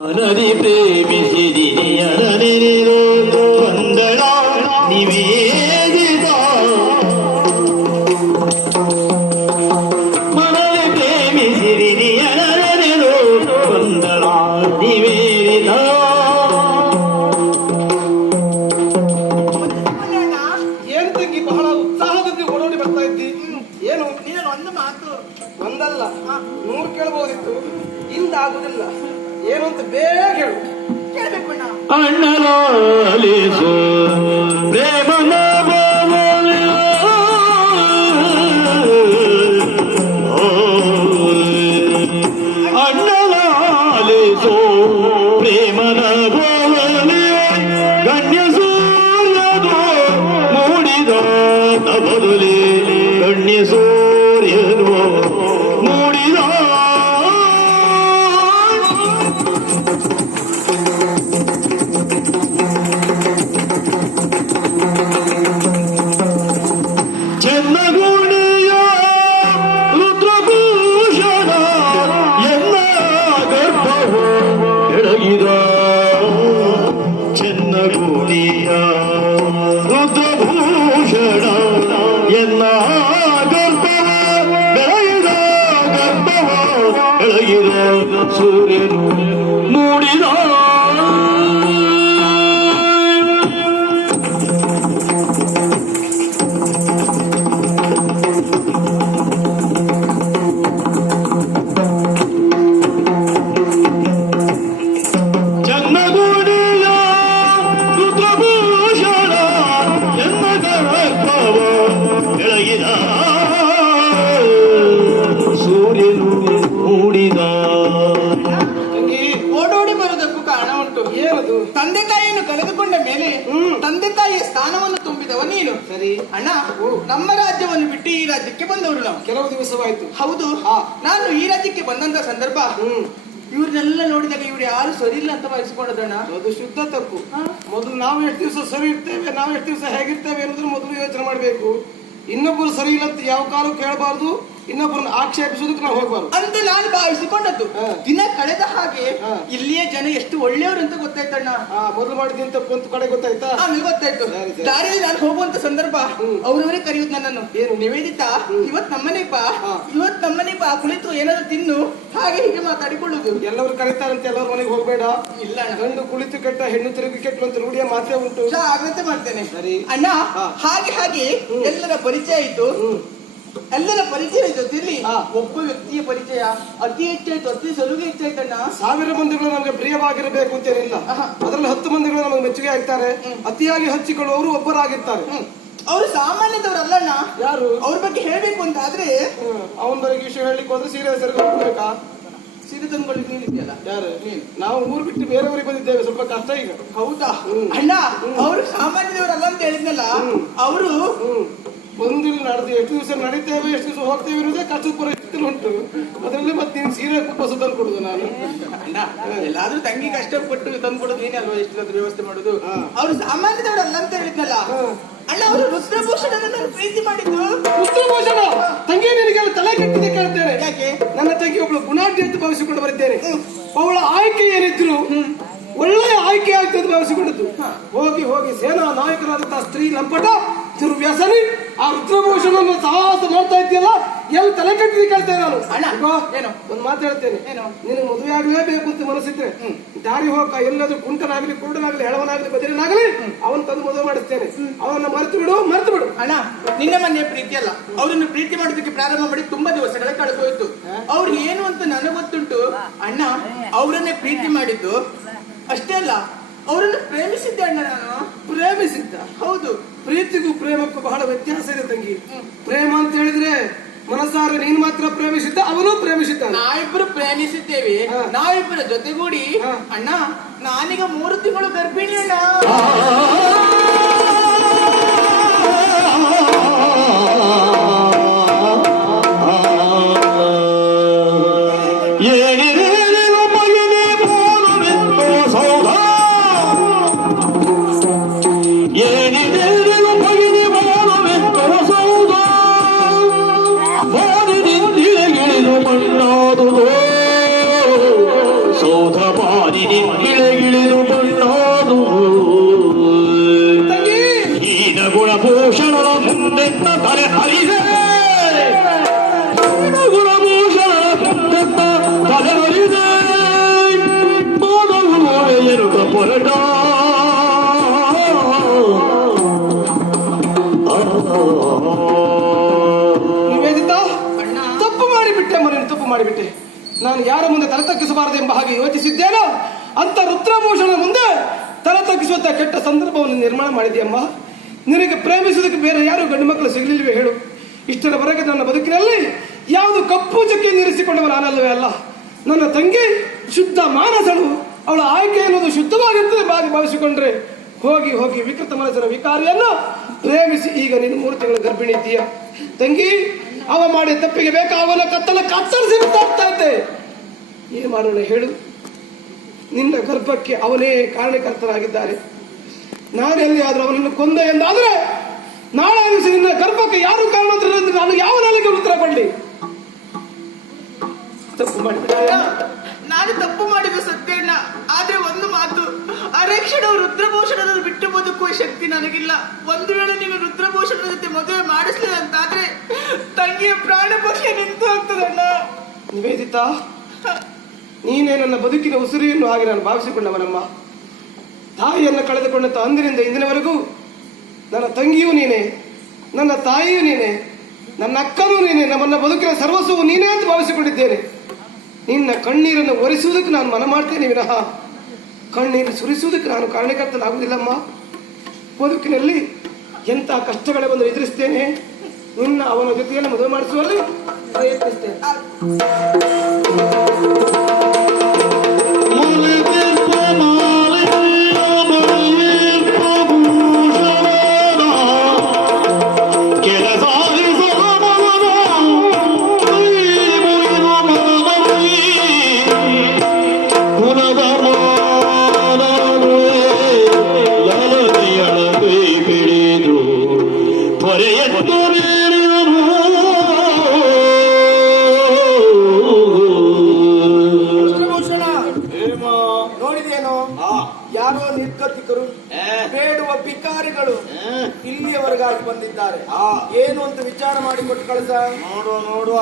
ಅನರಿ ಪ್ರೇಮಿಸಿದಿ ಅನರಿರೋ ವಂದನ ನಿವೇದಿತ ಮನರಿ ಪ್ರೇಮಿಸಿದಿ ಅನರಿರೋ ವಂದನ ನಿವೇದಿತ ಏನ್ ತಂಗಿ ಬಹಳ ಉತ್ಸಾಹದಲ್ಲಿ ಓಡೋಡಿ ಬರ್ತಾ ಇದ್ದಿ? ಏನು, ನೀನು ಒಂದು ಮಾತು ಒಂದಲ್ಲ. ನೂರು ಕೇಳಬಹುದಿತ್ತು ಇಂದಾಗುದಿಲ್ಲ. ಏನು ಅಂತ ಬೇಗ ಹೇಳು. ಅಣ್ಣನ ಅಣ್ಣ ಅಣ್ಣಲಾಲಿಸು সুরের ಏನದು ತಂದೆ ತಾಯಿಯನ್ನು ಕಳೆದುಕೊಂಡ ಮೇಲೆ. ತಂದೆ ತಾಯಿಯ ಸ್ಥಾನವನ್ನು ತುಂಬಿದವ ನೀನು. ಸರಿ. ಅಣ್ಣ ನಮ್ಮ ರಾಜ್ಯವನ್ನು ಬಿಟ್ಟು ಈ ರಾಜ್ಯಕ್ಕೆ ಬಂದವರು ನಾವು. ಕೆಲವು ದಿವಸವಾಯ್ತು. ಹೌದು. ನಾನು ಈ ರಾಜ್ಯಕ್ಕೆ ಬಂದಂತ ಸಂದರ್ಭ. ಇವ್ರನ್ನೆಲ್ಲ ನೋಡಿದಾಗ ಇವ್ರು ಯಾರು ಸರಿ ಇಲ್ಲ ಅಂತ ಭಾವಿಸಿಕೊಂಡದಣ್ಣ ಅದು ಶುದ್ಧ ತಪ್ಪು. ಮೊದಲು ನಾವು ಎಷ್ಟು ದಿವಸ ಸರಿ ಇರ್ತೇವೆ ನಾವು ಎಷ್ಟು ದಿವಸ ಹೇಗಿರ್ತೇವೆ ಅನ್ನೋದ್ರ ಮೊದಲು ಯೋಚನೆ ಮಾಡಬೇಕು. ಇನ್ನೊಬ್ಬರು ಸರಿ ಇಲ್ಲ ಅಂತ ಯಾವ ಕಾಲು ಕೇಳಬಾರ್ದು ಇನ್ನೊಬ್ಬರನ್ನ ಆಕ್ಷೇಪಿಸೋದಕ್ಕೆ ನಾವು ಹೋಗ್ಬಾರ್ದು. ಅಂತ ನಾನು ಭಾವಿಸಿಕೊಂಡದ್ದು. ದಿನ ಕಳೆದ ಹಾಗೆ. ಇಲ್ಲಿಯ ಜನ ಎಷ್ಟು ಒಳ್ಳೆಯವರು ಅಂತ ಗೊತ್ತಾಯ್ತಣ್ಣ. ಮೊದಲು ಮಾಡಿದಂತ ಅಂತ ಕಡೆ ಗೊತ್ತಾಯ್ತಾ? ಆಮೇಲೆ ಗೊತ್ತಾಯ್ತು. ದಾರಿಯಲ್ಲಿ ನಾನು ಹೋಗುವಂತ ಸಂದರ್ಭ ಅವರವರೇ ಕರೆಯುವುದು ನನ್ನನ್ನು. ಏನು? ನಿವೇದಿತಾ ಇವತ್ ನಮ್ಮನೆ ಬಾ. ಇವತ್ ನಮ್ಮನೆ ಬಾ. ಕುಳಿತು ಏನಾದ್ರು ತಿನ್ನು. ಹಾಗೆ ಹೀಗೆ ಮಾತಾಡಿಕೊಳ್ಳುದು ಎಲ್ಲರೂ ಕರೀತಾರಂತೆ ಎಲ್ಲರ ಮನೆಗೆ ಹೋಗ್ಬೇಡ. ಇಲ್ಲ. ಗಂಡು ಕುಳಿತು ಕೆಟ್ಟ ಹೆಣ್ಣು ತಿರುಗಿ ಕೆಟ್ಟು ಅಂತ ರೂಢಿಯ ಮಾತ್ರ ಉಂಟು. ಜಾಗ್ರತೆ ಮಾಡ್ತೇನೆ. ಸರಿ. ಅಣ್ಣ ಹಾಗೆ ಹಾಗೆ ಎಲ್ಲರ ಪರಿಚಯ ಆಯ್ತು ಹ್ಮ್. ಎಲ್ಲರ ಪರಿಚಯ ಜೊತೆಲಿ. ಒಬ್ಬ ವ್ಯಕ್ತಿಯ ಪರಿಚಯ. ಅತಿ ಹೆಚ್ಚಾಯ್ತು ಅತಿ ಸಲುಗೆ ಹೆಚ್ಚಾಯ್ತಣ್ಣ ಸಾವಿರ ಮಂದಿಗಳು ನಮಗೆ ಪ್ರಿಯವಾಗಿರಬೇಕು ಅಂತೇನಿಲ್ಲ ಏನಿಲ್ಲ. ಅದರಲ್ಲಿ ಹತ್ತು ಮಂದಿಗಳು ನಮಗೆ ಮೆಚ್ಚುಗೆ ಆಗ್ತಾರೆ. ಅತಿಯಾಗಿ ಹಚ್ಚಿಕೊಳ್ಳುವವರು ಒಬ್ಬರಾಗಿರ್ತಾರೆ. ಅವರು ಸಾಮಾನ್ಯದವರಲ್ಲಣ್ಣ ಯಾರು? ಅವ್ರ ಬಗ್ಗೆ ಹೇಳ್ಬೇಕು ಅಂತ ಆದ್ರೆ ಅವನ ಬಗ್ಗೆ ವಿಷಯ ಹೇಳಲಿಕ್ಕೆ ಹೋದ್ರೆ ಸೀರೆ ಹೆಸರು ಹೋಗ್ಬೇಕಾ ಸೀರೆ ತಂದ್ಕೊಳ್ಳಿ ನೀನ್ ಇದೆಯಲ್ಲ ಯಾರು ನಾವು ಊರು ಬಿಟ್ಟು ಬೇರೆಯವರಿಗೆ ಬಂದಿದ್ದೇವೆ ಸ್ವಲ್ಪ ಕಷ್ಟ ಈಗ. ಹೌದಾ? ಅಣ್ಣ ಅವರು ಸಾಮಾನ್ಯದವರಲ್ಲ ಅಂತ ಹೇಳಿದ್ನಲ್ಲ. ಅವರು ನಡೆದು ಎಷ್ಟು ದಿವಸ ನಡೀತೇವೆ ಎಷ್ಟು ದಿವಸ ಹೋಗ್ತೇವೆ ಇರುವುದೇ ಕಷ್ಟದ ಪರಿಸ್ಥಿತಿ ಉಂಟು. ಅದರಲ್ಲಿ ಮತ್ತೆ ನೀನು ಸೀರೆ ಕುಪ್ಪಸ ತಂದು ಕೊಡುದು ನಾನು. ಅಣ್ಣ ಎಲ್ಲಾದ್ರೂ ತಂಗಿ ಕಷ್ಟಪಟ್ಟು ತಂದ್ಕೊಡೋದು ನೀನೇ ಅಲ್ವಾ ಎಷ್ಟಾದ್ರೂ ವ್ಯವಸ್ಥೆ ಮಾಡುದು. ಅವ್ರು ಸಾಮಾನ್ಯದವರಲ್ಲ ಅಂತ ಹೇಳಿದ್ನಲ್ಲ. ಅಣ್ಣ ಅವರು ರುದ್ರಭೂಷಣನನ್ನು ಪ್ರೀತಿ ಮಾಡಿದ್ದು? ರುದ್ರಭೂಷಣ? ತಂಗಿ ನಿನಗೆಲ್ಲ ತಲೆ ಕೆಟ್ಟಿದೆ ಕೇಳ್ತೇನೆ. ಯಾಕೆ? ನನ್ನ ತಂಗಿ ಒಬ್ಬಳು ಗುಣಾಢ್ಯ ಅಂತ ಭಾವಿಸಿಕೊಂಡು ಬರ್ತೇನೆ ಅವಳ ಆಯ್ಕೆ ಏನಿದ್ರು ಒಳ್ಳೆಯ ಆಯ್ಕೆ ಆಯ್ತು ಅಂತ ಭಾವಿಸಿಕೊಂಡದ್ದು. ಹೋಗಿ ಹೋಗಿ ಸೇನಾ ನಾಯಕರಾದಂತಹ ಸ್ತ್ರೀ ಲಂಪಟ ದುರ್ವ್ಯಸನಿ ಆ ರುದ್ರಭೂಷಣನ ಸಾಹಸ ಮಾಡ್ತಾ ಇದೆಯಲ್ಲ ಎಲ್ಲಿ ತಲೆ ಕೆಟ್ಟಿದೆ ಕೇಳ್ತೇನೆ ನಾನು ಏನು? ಒಂದ್ ಮಾತು ಹೇಳ್ತೇನೆ. ನಿನ್ ನಿನಗೆ ಮದುವೆ ಆಗ್ಲೇಬೇಕು ಅಂತ ಮನಸ್ಸಿದ್ರೆ ದಾರಿ ಹೋಗ ಎಲ್ಲಾದ್ರೂ ಕುಂಟನಾಗ್ಲಿ ಕುರುಡನಾಗ್ಲಿ ಹೆಳವನಾಗ್ಲಿ ಬದಿರನಾಗ್ಲಿ ಅವನ್ ತಂದು ಮದುವೆ ಮಾಡಿಸ್ತೇನೆ. ಅವನ್ನ ಮರೆತು ಬಿಡು ಮರೆತು ಬಿಡು. ಅಣ್ಣ ನಿನ್ನ ಮನೆ ಪ್ರೀತಿ ಅಲ್ಲ. ಅವರನ್ನು ಪ್ರೀತಿ ಮಾಡೋದಕ್ಕೆ ಪ್ರಾರಂಭ ಮಾಡಿ ತುಂಬಾ ದಿವಸಗಳ ಕಳೆದೋಯ್ತು. ಅವ್ರು ಏನು ಅಂತ ನನಗೆ ಗೊತ್ತುಂಟು. ಅಣ್ಣ ಅವರನ್ನೇ ಪ್ರೀತಿ ಮಾಡಿದ್ದು. ಅಷ್ಟೇ ಅಲ್ಲ ಅವರನ್ನು ಪ್ರೇಮಿಸಿದ್ದೆ ಅಣ್ಣ ನಾನು. ಪ್ರೇಮಿಸಿದ್ದ? ಹೌದು. ಪ್ರೀತಿಗೂ ಪ್ರೇಮಕ್ಕೂ ಬಹಳ ವ್ಯತ್ಯಾಸ ಇದೆ ತಂಗಿ. ಪ್ರೇಮ ಅಂತ ಹೇಳಿದ್ರೆ ಮನಸಾರೆ ನೀನ್ ಮಾತ್ರ ಪ್ರೇಮಿಸಿದ್ದ ಅವನು ಪ್ರೇಮಿಸಿದ್ದ ನಾವಿಬ್ರು ಪ್ರೇಮಿಸಿದ್ದೇವೆ. ನಾವಿಬ್ಬರ ಜೊತೆಗೂಡಿ. ಅಣ್ಣ ನಾನೀಗ ಮೂರು ತಿಂಗಳು ಗರ್ಭಿಣಿ ಅಣ್ಣ ಮಾಡಿಬಿಟ್ಟೆ. ನಾನು ಯಾರ ಮುಂದೆ ತಲೆ ತಗ್ಗಿಸಬಾರದು ಎಂಬ ಹಾಗೆ ಯೋಚಿಸಿದ್ದೇನೋ ಅಂತ ರುದ್ರಭೂಷಣ ಮುಂದೆ ತಲೆ ತಗ್ಗಿಸುವಂತ ಕೆಟ್ಟ ಸಂದರ್ಭವನ್ನು ನಿರ್ಮಾಣ ಮಾಡಿದೆಯಮ್ಮ ನಿನಗೆ ಪ್ರೇಮಿಸುವುದಕ್ಕೆ ಬೇರೆ ಯಾರು ಗಂಡು ಮಕ್ಕಳು ಸಿಗಲಿಲ್ವೇ ಹೇಳು. ಇಷ್ಟರವರೆಗೆ ನನ್ನ ಬದುಕಿನಲ್ಲಿ ಯಾವುದು ಕಪ್ಪು ಚಕ್ಕೆ ನೀರಿಸಿಕೊಂಡವ ನಾನಲ್ಲವೇ ಅಲ್ಲ. ನನ್ನ ತಂಗಿ ಶುದ್ಧ ಮಾನಸಳು. ಅವಳ ಆಯ್ಕೆ ಎನ್ನುವುದು ಶುದ್ಧವಾಗಿರ್ತದೆ ಬಾಗಿ ಭಾವಿಸಿಕೊಂಡ್ರೆ ಹೋಗಿ ಹೋಗಿ ವಿಕೃತ ಮನಸ್ಸಿನ ವಿಕಾರಿಯನ್ನು ಪ್ರೇಮಿಸಿ ಈಗ ನೀನು ಮೂರು ತಿಂಗಳ ಗರ್ಭಿಣಿ ತಂಗಿ ಅವ ಮಾಡಿ ತಪ್ಪಿಗೆ ಬೇಕಾಗಲ್ಲ, ಕತ್ತಲ ಕತ್ತರಿಸಿ ಬಿಟ್ಟಾಗ್ತಾ ಇದ್ದೆ. ಏನು ಮಾಡೋಣ ಹೇಳು? ನಿನ್ನ ಗರ್ಭಕ್ಕೆ ಅವನೇ ಕಾರಣಕರ್ತನಾಗಿದ್ದಾರೆ. ಎಲ್ಲಿ ಆದ್ರೂ ಅವನನ್ನು ಕೊಂದ ಎಂದಾದ್ರೆ, ನಾಳೆ ಅನಿಸಿ ನಿನ್ನ ಗರ್ಭಕ್ಕೆ ಯಾರು ಕಾರಣ ನಾನು ಯಾವ ನಾಳೆಗೆ ಉತ್ತರ ಕೊಡ್ಲಿ? ತಪ್ಪು ಮಾಡಿಬಿಟ್ಟೆ ನಾನು ತಪ್ಪು ಮಾಡಿದ್ದು ಸತ್ಯ ಇಲ್ಲ ಆದ್ರೆ ಒಂದು ಮಾತು, ಅರಕ್ಷಣ ರುದ್ರಭೂಷಣರನ್ನು ಬಿಟ್ಟು ಬದುಕುವ ಶಕ್ತಿ ನನಗಿಲ್ಲ. ಒಂದು ವೇಳೆ ನೀನು ರುದ್ರಭೂಷಣ ಜೊತೆ ಮದುವೆ ಮಾಡಿಸ್ಲಿಲ್ಲ ಅಂತಾದ್ರೆ ತಂಗಿಯ ಪ್ರಾಣ ಪಕ್ಷ ನಿಂತು ಹೋಗ್ತದಣ್ಣ ನಿವೇದಿತಾ, ನೀನೇ ನನ್ನ ಬದುಕಿನ ಉಸಿರಿಯನ್ನು ಹಾಗೆ ನಾನು ಭಾವಿಸಿಕೊಂಡವನಮ್ಮ. ತಾಯಿಯನ್ನು ಕಳೆದುಕೊಂಡಂತ ಅಂದಿನಿಂದ ಇಂದಿನವರೆಗೂ ನನ್ನ ತಂಗಿಯೂ ನೀನೇ, ನನ್ನ ತಾಯಿಯೂ ನೀನೇ, ನನ್ನ ಅಕ್ಕನೂ ನೀನೇ, ನಮ್ಮನ್ನ ಬದುಕಿನ ಸರ್ವಸ್ವವು ನೀನೇ ಅಂತ ಭಾವಿಸಿಕೊಂಡಿದ್ದೇನೆ. ನಿನ್ನ ಕಣ್ಣೀರನ್ನು ಒರೆಸುವುದಕ್ಕೆ ನಾನು ಮನ ಮಾಡ್ತೇನೆ ವಿನಃ. ಕಣ್ಣೀರು ಸುರಿಸುವುದಕ್ಕೆ ನಾನು ಕಾರಣಕರ್ತನಾಗುವುದಿಲ್ಲಮ್ಮ. ಬದುಕಿನಲ್ಲಿ ಎಂಥ ಕಷ್ಟಗಳೇ ಬಂದು ಎದುರಿಸ್ತೇನೆ. ನಿನ್ನ ಅವನ ಜೊತೆಯನ್ನು ಮದುವೆ ಮಾಡಿಸುವಲ್ಲಿ ಪ್ರಯತ್ನಿಸ್ತೇನೆ. ಏನು ಅಂತ ವಿಚಾರ ಮಾಡಿ ಕೊಟ್ಟು ಕಳಿಸ. ನೋಡುವ ನೋಡುವ.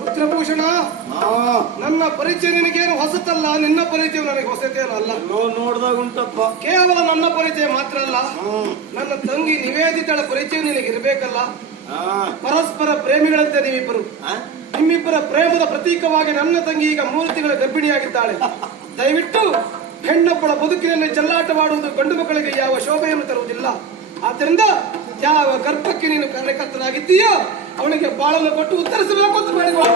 ರುದ್ರಭೂಷಣ ನನ್ನ ಪರಿಚಯ ನಿನಗೇನು ಹೊಸತಲ್ಲ? ನಿನ್ನ ಪರಿಚಯ ನನಗೆ ಹೊಸತೇನು ಅಲ್ಲ. ನೋಡಿದಾಗ ಉಂಟಪ್ಪ. ಕೇವಲ ನನ್ನ ಪರಿಚಯ ಮಾತ್ರ ಅಲ್ಲ. ನನ್ನ ತಂಗಿ ನಿವೇದಿತಳ ಪರಿಚಯ ನಿನಗೆ ಇರಬೇಕಲ್ಲ ಪರಸ್ಪರ ಪ್ರೇಮಿಗಳಂತೆ ನೀವಿಬ್ಬರು. ನಿಮ್ಮಿಬ್ಬರ ಪ್ರೇಮದ ಪ್ರತೀಕವಾಗಿ ನನ್ನ ತಂಗಿ ಈಗ ಮೂರು ತಿಂಗಳ ಗರ್ಭಿಣಿಯಾಗಿದ್ದಾಳೆ. ದಯವಿಟ್ಟು ಹೆಣ್ಣೊಬ್ಬಳ ಬದುಕಿನಲ್ಲಿ ಚಲ್ಲಾಟವಾಡುವುದು ಗಂಡು ಮಕ್ಕಳಿಗೆ ಯಾವ ಶೋಭೆಯನ್ನು ತರುವುದಿಲ್ಲ. ಆದ್ದರಿಂದ ಯಾವ ಗರ್ಭಕ್ಕೆ ನೀನು ಕಾರ್ಯಕರ್ತರಾಗಿದ್ದೀಯೋ ಅವನಿಗೆ ಬಾಳನ್ನು ಕೊಟ್ಟು ಉತ್ತರಿಸಬೇಕು ಅಂತ ಮಾಡಿಕೊಂಡು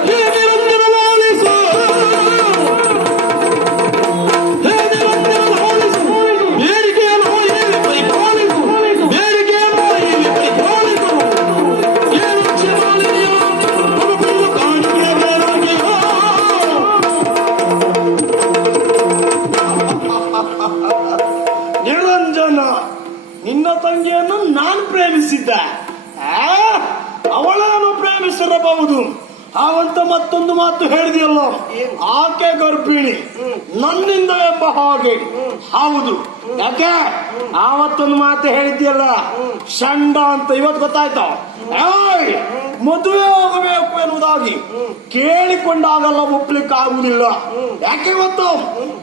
ಮಾತು ಹೇಳಿದೆಯಲ್ಲ, ಆಕೆ ಗರ್ಭಿಣಿ, ನನ್ನಿಂದ ಎಂಬ ಹಾಗೆ. ಹೌದು. ಯಾಕೆ? ಆವತ್ತೊಂದು ಮಾತು ಹೇಳಿದ್ಯಲ್ಲ ಶಂಡ ಅಂತ. ಇವತ್ತು ಗೊತ್ತಾಯ್ತಾ? ಮದುವೆ ಆಗಬೇಕು ಎನ್ನುವುದಾಗಿ. ಕೇಳಿಕೊಂಡಾಗಲ್ಲ ಒಪ್ಲಿಕ್ಕೆ ಆಗುವುದಿಲ್ಲ ಯಾಕೆ ಗೊತ್ತು?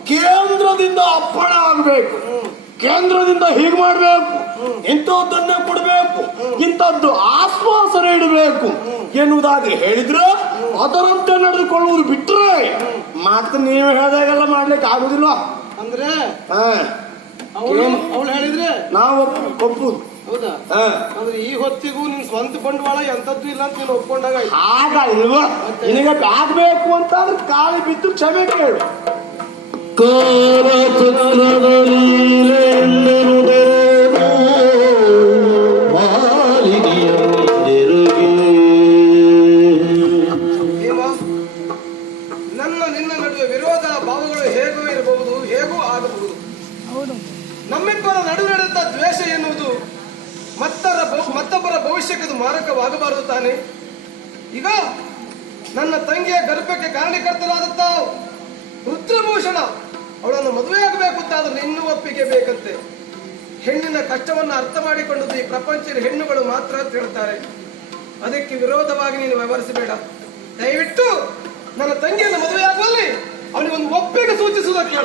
ಕೇಂದ್ರದಿಂದ ಅಪ್ಪಣೆ ಆಗಬೇಕು. ಕೇಂದ್ರದಿಂದ ಹೀಗೆ ಮಾಡಬೇಕು. ಇಂಥದ್ದನ್ನೇ ಕೊಡಬೇಕು. ಇಂಥದ್ದು ಆಶ್ವಾಸನೆ ಇಡಬೇಕು ಎನ್ನುವುದಾಗಿ ಹೇಳಿದ್ರೆ ಅದರಂತೆ ನಡೆದುಕೊಳ್ಳುವುದು ಬಿಟ್ರೆ ಮತ್ತೆ ನೀವು ಹೇಳಿದಾಗೆಲ್ಲ ಮಾಡ್ಲಿಕ್ಕೆ ಆಗುದಿಲ್ಲ. ಅಂದ್ರೆ ಹಾ. ಅವಳು ಅವಳು ಹೇಳಿದ್ರೆ? ನಾವು ಒಪ್ಪು ಹೌದಾ? ಹಾ. ಅಂದ್ರೆ ಈ ಹೊತ್ತಿಗೂ ನಿನ್ ಸ್ವಂತ ಬಂಡವಾಳ ಎಂತದ್ದು ಇಲ್ಲ ಅಂತ ನೀನು ಒಪ್ಕೊಂಡಾಗ ಆಯ್ತು. ಆಗ ಇಲ್ವಾ? ನಿನಗೆ ಆಗ್ಬೇಕು ಅಂತ ಅಂದ್ರೆ ಕಾಲಿ ಬಿದ್ದು ಕ್ಷಮೆ ಕೇಳು. ನಮ್ಮಿಬ್ಬರ ನಡುವೆ ನಡೆದ ದ್ವೇಷ ಎನ್ನುವುದು ಮತ್ತರ ಮತ್ತೊಬ್ಬರ ಭವಿಷ್ಯಕ್ಕೆ ಮಾರಕವಾಗಬಾರದು ತಾನೆ. ಈಗ ನನ್ನ ತಂಗಿಯ ಗರ್ಭಕ್ಕೆ ಕಾರಣೀಕರ್ತರಾದಂತ ರುದ್ರಭೂಷಣ ಅವಳನ್ನು ಮದುವೆಯಾಗಬೇಕು ಅಂತ ಅಂತಾದ್ರೆ ಇನ್ನೂ ಒಪ್ಪಿಗೆ ಬೇಕಂತೆ. ಹೆಣ್ಣಿನ ಕಷ್ಟವನ್ನು ಅರ್ಥ ಮಾಡಿಕೊಂಡದ್ದು ಈ ಪ್ರಪಂಚದ ಹೆಣ್ಣುಗಳು ಮಾತ್ರ ಅಂತ ಅದಕ್ಕೆ ವಿರೋಧವಾಗಿ ನೀನು ವ್ಯವಹರಿಸಬೇಡ. ದಯವಿಟ್ಟು ನನ್ನ ತಂಗಿಯನ್ನು ಮದುವೆ ಆಗುವಲ್ಲಿ ಅವನಿಗೆ ಒಂದು ಒಪ್ಪಿಗೆ ಸೂಚಿಸುವುದಕ್ಕೆ